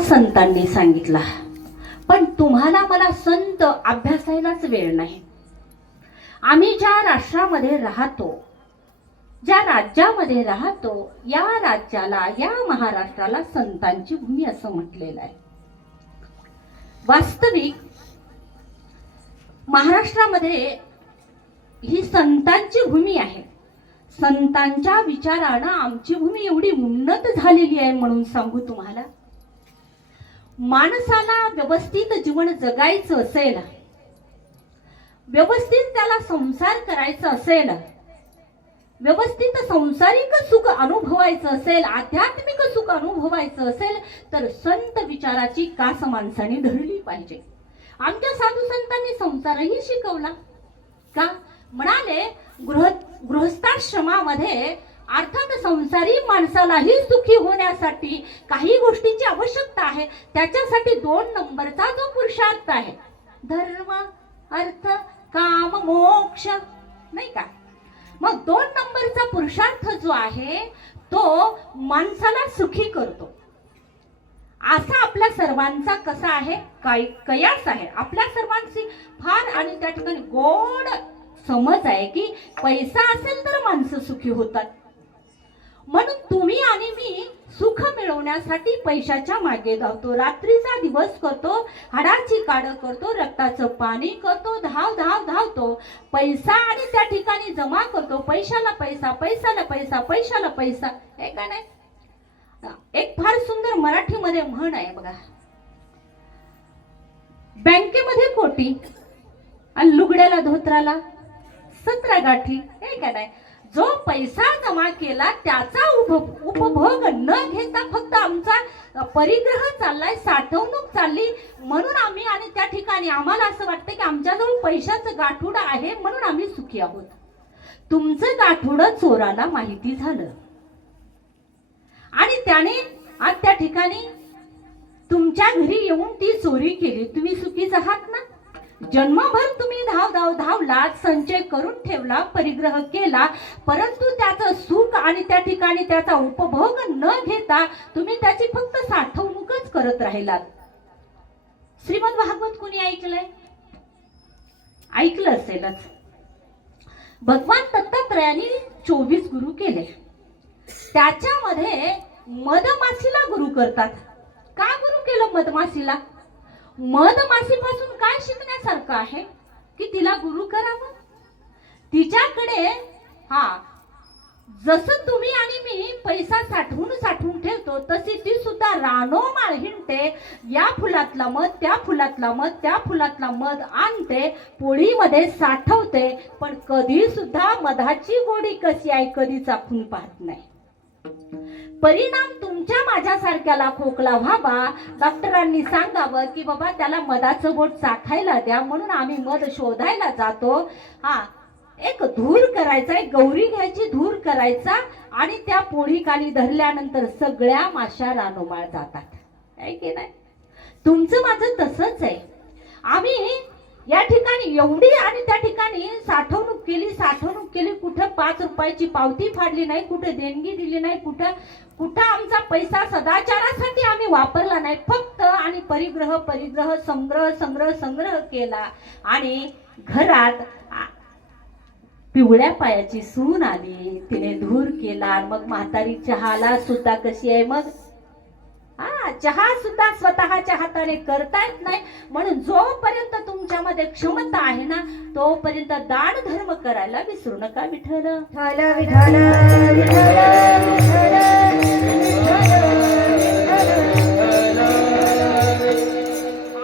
संतांनी सांगितला. पण तुम्हाला मला संत अभ्यासायलाच वेळ नाही. आम्ही ज्या राष्ट्रामध्ये राहतो ज्या राज्यामध्ये राहतो या राज्याला या महाराष्ट्राला संतांची भूमी असं म्हटलेलं आहे. वास्तविक महाराष्ट्रामध्ये ही संतांची भूमी आहे. संतांच्या विचारानं आमची भूमी एवढी उन्नत झालेली आहे म्हणून सांगू तुम्हाला. माणसाला व्यवस्थित जीवन जगायचं असेल व्यवस्थित त्याला संसार करायचा असेल व्यवस्थित संसारिक सुख अनुभवायचं असेल आध्यात्मिक सुख अनुभवायचं असेल तर संत विचाराची कास माणसाने धरली पाहिजे. आमच्या साधू संतांनी संसारही शिकवला. का? म्हणाले गृह गृहस्थाश्रमामध्ये अर्थात संसारी माणसालाही सुखी होण्यासाठी काही गोष्टींची आवश्यकता आहे. त्याच्यासाठी दोन नंबरचा जो पुरुषार्थ आहे धर्म अर्थ काम मोक्ष नाही का? मग दोन नंबरचा पुरुषार्थ जो आहे तो माणसाला सुखी करतो. असा आपल्या सर्वांचा कसा आहे? काय कयास आहे? आपल्या सर्वांची फार आणि त्या ठिकाणी गोड समज आहे की पैसा असेल तर माणसं सुखी होतात. म्हणून तुम्ही आणि मी सुख मिळवण्यासाठी पैशाच्या मागे धावतो. रात्रीचा दिवस करतो हाडाची काड करतो रक्ताचं पाणी करतो धाव धाव धावतो. पैसा आणि त्या ठिकाणी जमा करतो. पैशाला पैसा पैशाला पैसा पैशाला पैसा. हे का नाही? एक फार सुंदर मराठीमध्ये म्हण आहे बघा. बँकेमध्ये कोटी आणि लुगड्याला धोत्राला सतरा गाठी. हे का नाही? जो पैसा जमा केला त्याचा उपभोग न घेता फक्त आमचा परिग्रह चाललाय साठवणूक चालली. म्हणून आम्ही आणि त्या ठिकाणी आम्हाला असं वाटतं की आमच्याजवळ पैशाचं गाठोड आहे म्हणून आम्ही सुखी आहोत. तुमचं गाठोड चोराला माहिती झालं. आणि त्याने आज त्या ठिकाणी तुमच्या घरी येऊन ती चोरी केली. तुम्ही सुखीच आहात ना? जन्मभर तुम्ही धाव धाव धावलात संचय करून ठेवला परिग्रह केला परंतु त्याचं सुख आणि त्या ठिकाणी त्याचा उपभोग न घेता तुम्ही त्याची फक्त साठवणूकच करत राहिलात. श्रीमद भागवत कुणी ऐकलंय? ऐकलं असेलच. भगवान दत्तात्रयाने चोवीस गुरु केले. त्याच्यामध्ये मधमाशीला गुरु करतात. का गुरु केलं मधमाशीला मधमाशीपासून काय शिकण्यासारखं आहे? की तिला गुरु करावं? तिच्याकडे हा जसं तुम्ही आणि मी पैसा साठवून साठवून ठेवतो तशी ती सुद्धा रानो माळ हिंडते. या फुलातला मध त्या फुलातला मध त्या फुलातला मध आणते पोळीमध्ये साठवते पण कधी सुद्धा मधाची गोडी कशी आहे कधी चाखून पाहत नाही. परिणाम तुमच्या माझ्यासारख्याला खोकला व्हावा. डॉक्टरांनी सांगावं की बाबा त्याला मधाचं बोट चाखायला द्या म्हणून आम्ही मध शोधायला जातो. हा एक धूर करायचा एक गौरी घ्यायची धूर करायचा आणि त्या पोळी खाली धरल्यानंतर सगळ्या माशा रानोमाळ जातात. आहे की नाही? तुमचं माझं तसंच आहे. आम्ही या ठिकाणी एवढी आणि त्या ठिकाणी साठवणूक केली साठवणूक केली कुठं पाच रुपयाची पावती फाडली नाही कुठं देणगी दिली नाही कुठं कुठं आमचा पैसा सदाचारासाठी आम्ही वापरला नाही. फक्त आणि परिग्रह परिग्रह संग्रह संग्रह संग्रह केला. आणि घरात पिवळ्या पायाची सून आली. तिने धूर केला. मग म्हातारी चहाला सुद्धा कशी आहे? मग हा चहा सुद्धा स्वतःच्या हाताने करता येत नाही. म्हणून जोपर्यंत तुमच्यामध्ये क्षमता आहे ना तोपर्यंत दान धर्म करायला विसरू नका विठ्ठल.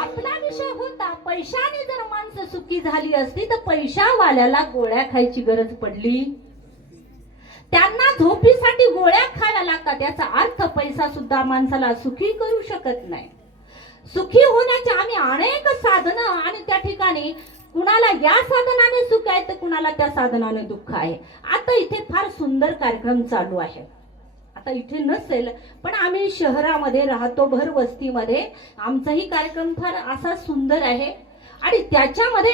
आपला विषय होता पैशाने जर माणसं सुखी झाली असती तर पैशावाल्याला गोळ्या खायची गरज पडली. त्यांना झोपीसाठी गोळ्या खायला लागतात. याचा अर्थ पैसा सुद्धा माणसाला सुखी करू शकत नाही. सुखी होण्याचे आम्ही अनेक साधनं आणि त्या ठिकाणी कुणाला या साधनाने सुख आहे तर कुणाला त्या साधनाने दुःख आहे. आता इथे फार सुंदर कार्यक्रम चालू आहे. आता इथे नसेल पण आम्ही शहरामध्ये राहतो भर वस्तीमध्ये. आमचाही कार्यक्रम फार असा सुंदर आहे. आणि त्याच्यामध्ये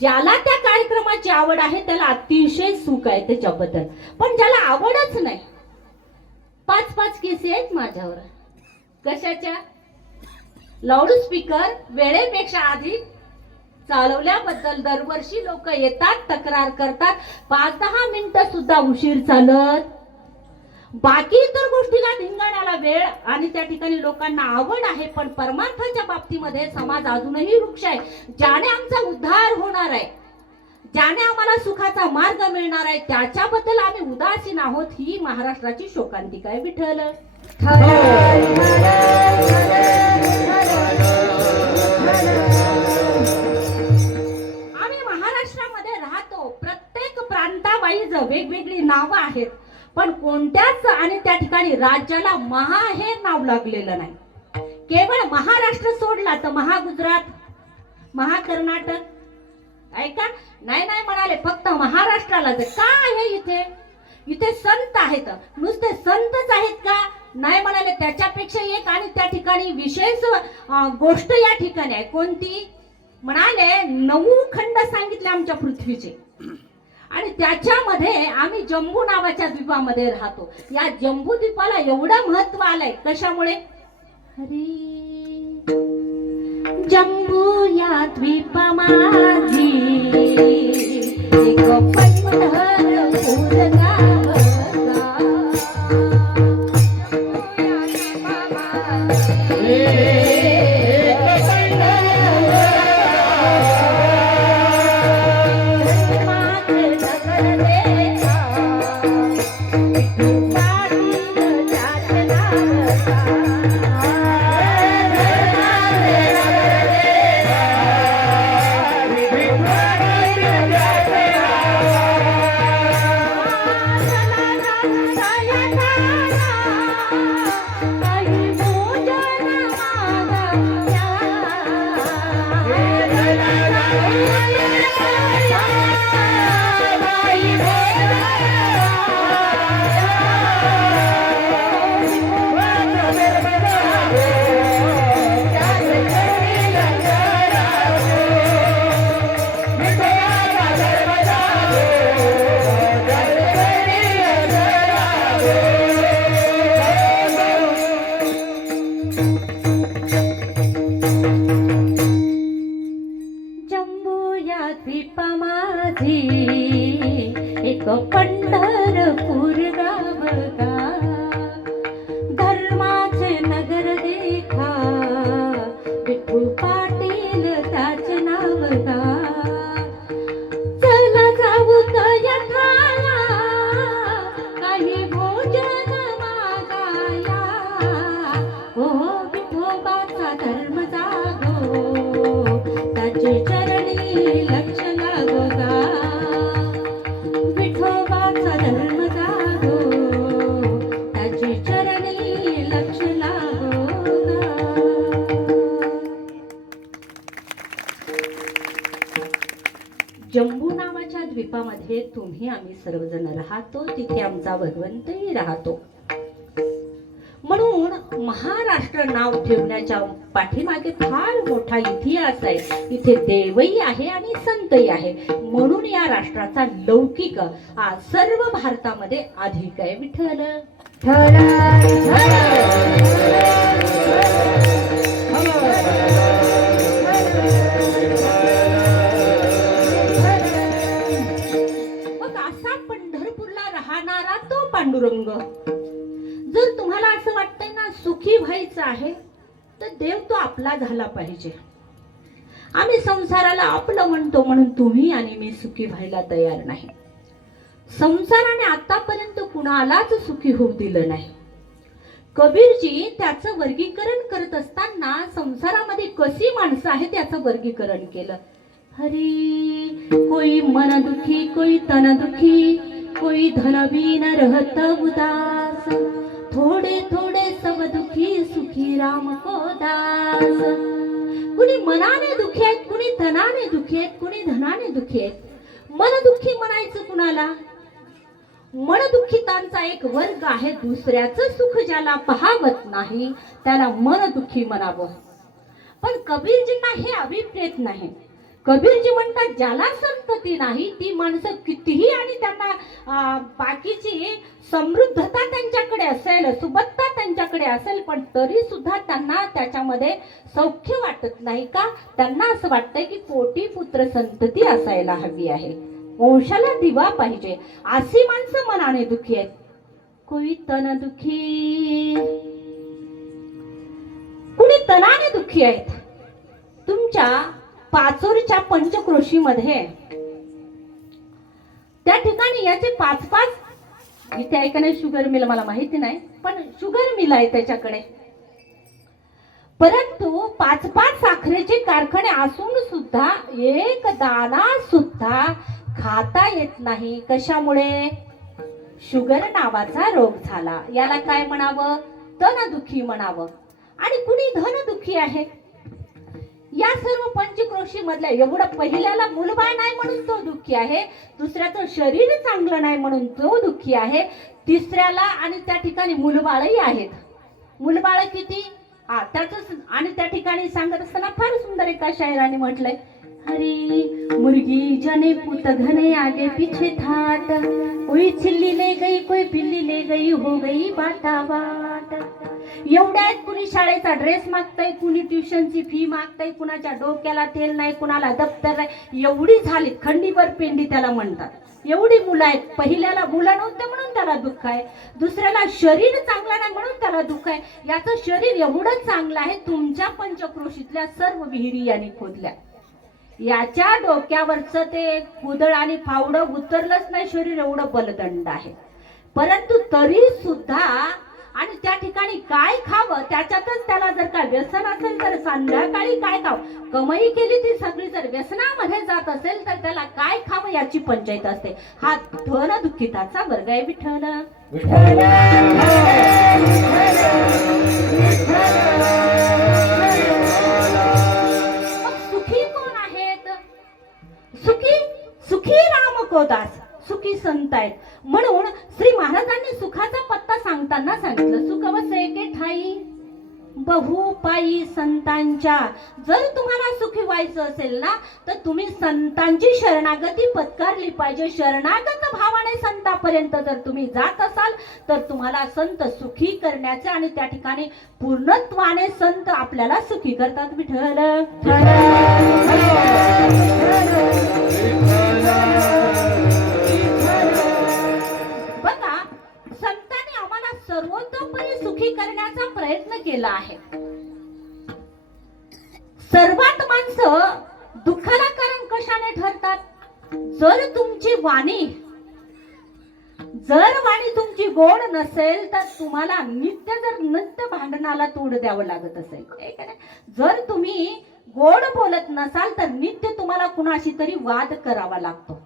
ज्याला त्या कार्यक्रमाची आवड आहे त्याला अतिशय सुख आहे त्याच्याबद्दल. पण ज्याला आवडच नाही पाच पाच केसे आहेत माझ्यावर. कशाच्या? लाऊडस्पीकर वेळेपेक्षा आधी चालवल्याबद्दल दरवर्षी लोक येतात तक्रार करतात. पाच दहा मिनिटं सुद्धा उशीर चालत. बाकी इतर गोष्टीला धिंगाणाला वेळ आणि त्या ठिकाणी लोकांना आवड आहे पण परमार्थाच्या बाबतीमध्ये समाज अजूनही वृक्ष आहे. ज्याने आमचा उद्धार होणार आहे ज्याने आम्हाला सुखाचा मार्ग मिळणार आहे त्याच्याबद्दल आम्ही उदासीन आहोत ही महाराष्ट्राची शोकांतिका आहे विठ्ठल. विठ्ठल आम्ही महाराष्ट्रामध्ये राहतो. प्रत्येक प्रांतावाईज वेगवेगळी नावं आहेत. पण कोणत्याच आणि त्या ठिकाणी राज्याला महा हे नाव लागलेलं नाही. केवळ महाराष्ट्र सोडला तर महागुजरात महाकर्नाटक ऐका नाही नाही म्हणाले फक्त महाराष्ट्राला जर का आहे इथे इथे संत आहेत नुसते संतच आहेत का? नाही म्हणाले त्याच्यापेक्षा एक आणि त्या ठिकाणी विशेष गोष्ट या ठिकाणी आहे. कोणती? म्हणाले नऊ खंड सांगितले आमच्या पृथ्वीचे. आणि त्याच्यामध्ये आम्ही जम्बू नावाच्या द्वीपामध्ये राहतो. या जम्बू द्वीपाला एवढं महत्त्व आलंय. कशामुळे? हरे जम्बू या द्वीपा माझी कृपा माझी एक पंढरपूर गाव. राहतो तिथे आमचा भगवंतही राहतो. म्हणून महाराष्ट्र नाव ठेवण्याच्या पाठीमागे फार मोठा इतिहास आहे. इथे देवही आहे आणि संतही आहे. म्हणून या राष्ट्राचा लौकिक आज सर्व भारतामध्ये अधिक आहे. विठ्ठल. तो जर तुम्हाला असं वाटतंय ना सुखी व्हायचं आहे तर देव तो आपला झाला पाहिजे. आम्ही संसाराला आपलं म्हणतो म्हणून तुम्ही आणि मी सुखी व्हायला तयार नाही. संसाराने आतापर्यंत कुणालाच सुखी होऊ दिलं नाही. कबीरजी त्याचं वर्गीकरण करत असताना संसारामध्ये कशी माणसं आहेत याचं वर्गीकरण केलं. हरी कोई मन दुखी कोई तन दुखी कोई धनवीन रहत उदास. थोडे थोडे सब दुखी सुखी राम को दास. कुणी मनाने दुखी आहेत कुणी धनाने दुखी आहेत कुणी धनाने दुखी आहेत. मन दुखी म्हणायचं कुणाला? मन दुखितांचा एक वर्ग आहे दुसऱ्याचं सुख ज्याला पहावत नाही त्याला मन दुखी म्हणावं. पण कबीरजींना हे अभिप्रेत नाही. कबीरजी म्हणतात ज्याला संतती नाही ती माणसं कितीही आणि त्यांना बाकीची समृद्धता त्यांच्याकडे असेल सुबत्ता त्यांच्याकडे असेल पण तरी सुद्धा त्यांना त्याच्यामध्ये सौख्य वाटत नाही का? त्यांना असं वाटतंय की कोटी पुत्र संतती असायला हवी आहे. वंशाला दिवा पाहिजे. अशी माणसं मनाने दुखी आहेत. कोणी तन दुखी? कुणी तनाने दुखी आहेत? तुमच्या पाचोरीच्या पंचक्रोशीमध्ये. त्या ठिकाणी याचे पाच पाच इथे ऐकणे शुगर मिल मला माहिती नाही पण शुगर मिल आहे त्याच्याकडे. परंतु पाच पाच साखरेचे कारखाने असून सुद्धा एक दाना सुद्धा खाता येत नाही. कशामुळे? शुगर नावाचा रोग झाला. याला काय म्हणावं? तनदुखी म्हणावं. आणि कुणी धनदुखी आहे? या सर्व पंचक्रोशी मधल्या एवढं पहिल्याला मुलबाळ नाही म्हणून तो दुःखी आहे दुसऱ्याचं शरीर चांगलं नाही म्हणून तो दुःखी आहे तिसऱ्याला आणि त्या ठिकाणी मुलबाळही आहेत. मुलबाळ किती? हा त्याच आणि त्या ठिकाणी सांगत असताना फार सुंदर एका शायराने म्हटलंय हरी मुर्गी जने पुत घने आगे पीछे थाट कोई छिल्ली ले गई कोई बिल्ली ले गई हो गई बाटा बाट. एवढ्या आहेत कुणी शाळेचा ड्रेस मागताय कुणी ट्युशनची फी मागताय कुणाच्या डोक्याला तेल नाही कुणाला दप्तर नाही. एवढी झाली खंडीवर पेंडी त्याला म्हणतात. एवढी मुलं आहेत. पहिल्याला मुलं नव्हतं म्हणून त्याला दुःख आहे. दुसऱ्याला शरीर चांगलं नाही म्हणून त्याला दुःख आहे. याचं शरीर एवढं चांगलं आहे तुमच्या पंचक्रोशीतल्या सर्व विहिरी यांनी खोदल्या. याच्या डोक्यावरचं ते कुदळ आणि फावडं उतरलंच नाही शरीर एवढं बलदंड आहे. परंतु तरी सुद्धा आणि त्या ठिकाणी काय खावं त्याच्यातच त्याला जर का व्यसन असेल तर संध्याकाळी काय खावं? कमाई केली ती सगळी जर व्यसनामध्ये जात असेल तर त्याला काय खावं याची पंचायत असते. हा धन दुःखिताचा वर्ग आहे विठ्ठल. सुखी कोण आहेत? सुखी सुखी राम कोदास. सुखी संत आहेत म्हणून श्री महाराजांनी सुखाचा पत्ता सांगताना सांगितलं सुख वसे के ठाई बहुपायी संतांच्या जर तुम्हाला सुखी व्हायचं असेल ना तर तुम्ही संतांची शरणागती पत्कारली पाहिजे शरणागत भावाने संतापर्यंत जर तुम्ही जात असाल तर तुम्हाला संत सुखी करण्याचे आणि त्या ठिकाणी पूर्णत्वाने संत आपल्याला सुखी करतात विठ्ठल द्यावं लागत असेल जर तुम्ही गोड बोलत नसाल तर नित्य तुम्हाला कुणाशी तरी वाद करावा लागतो.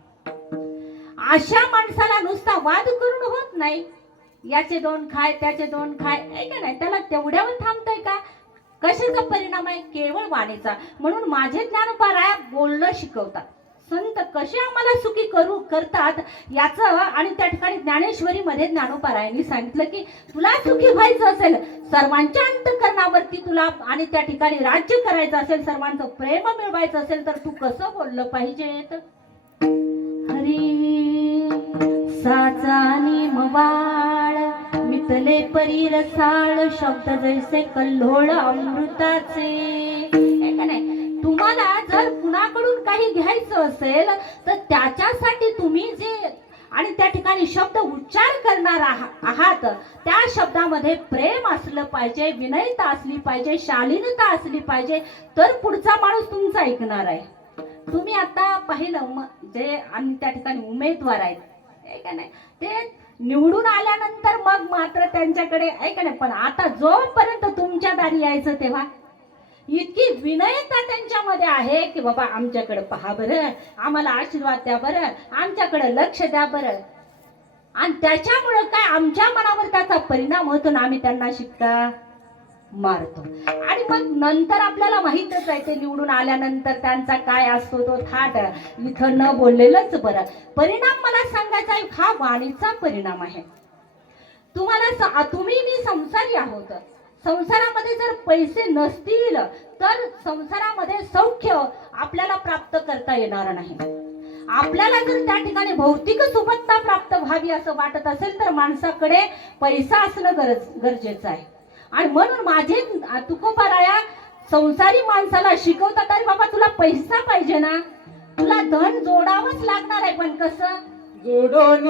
अशा माणसाला नुसता वाद करून होत नाही. याचे दोन खाय त्याचे दोन खाय आहे का नाही? त्याला तेवढ्यावर थांबतंय का? कशाचा परिणाम आहे? केवळ वाणीचा. म्हणून माझे ज्ञानोपाराया बोलणं शिकवतात. संत कसे आम्हाला सुखी करू करतात याचं आणि त्या ठिकाणी ज्ञानेश्वरी मध्ये ज्ञानोपारायांनी सांगितलं की तुला सुखी व्हायचं असेल सर्वांच्या अंतकरणावरती तुला आणि त्या ठिकाणी राज्य करायचं असेल सर्वांचं प्रेम मिळवायचं असेल तर तू कसं बोललं पाहिजेत? हरी साचानी मवाळ मितले परी रसाळ शब्द जैसे कल्लोळ अमृताचे. का नाही तुम्हाला जर कोणाकडून काही घ्यायचं असेल तर त्याच्यासाठी तुम्ही जे आणि त्या ठिकाणी शब्द उच्चार करणार आहात त्या शब्दामध्ये प्रेम असलं पाहिजे विनयता असली पाहिजे शालीनता असली पाहिजे तर पुढचा माणूस तुमचा ऐकणार आहे. तुम्ही आता पाहिलं जे आणि त्या ठिकाणी उमेदवार आहेत आहे का नाही? ते निवडून आल्यानंतर मग मात्र त्यांच्याकडे ऐका नाही? पण आता जोपर्यंत तुमच्या दारी यायचं तेव्हा इतकी विनयता त्यांच्यामध्ये आहे की बाबा आमच्याकडे पहा बरं आम्हाला आशीर्वाद द्या बरं आमच्याकडे लक्ष द्या बरं. आणि त्याच्यामुळं काय आमच्या मनावर त्याचा परिणाम होतो ना आम्ही त्यांना शिक्का मारतो. आणि मग नंतर आपल्याला माहितच आहे ते निवडून आल्यानंतर त्यांचा काय असतो तो थाट. इथं न बोललेलंच बरं. परिणाम मला सांगायचा आहे हा वाणीचा परिणाम आहे. तुम्हाला तुम्ही मी संसारी आहोत. संसारामध्ये जर पैसे नसतील तर संसारामध्ये सौख्य आपल्याला प्राप्त करता येणार नाही. आपल्याला जर त्या ठिकाणी भौतिक सुबत्ता प्राप्त व्हावी असं वाटत असेल तर माणसाकडे पैसा असणं गरज गरजेचं आहे. आणि म्हणून माझे तुकोबाराया संसारी माणसाला शिकवतात अरे बाबा तुला पैसा पाहिजे ना? तुला धन जोडावंच लागणार आहे पण कसं? जोडून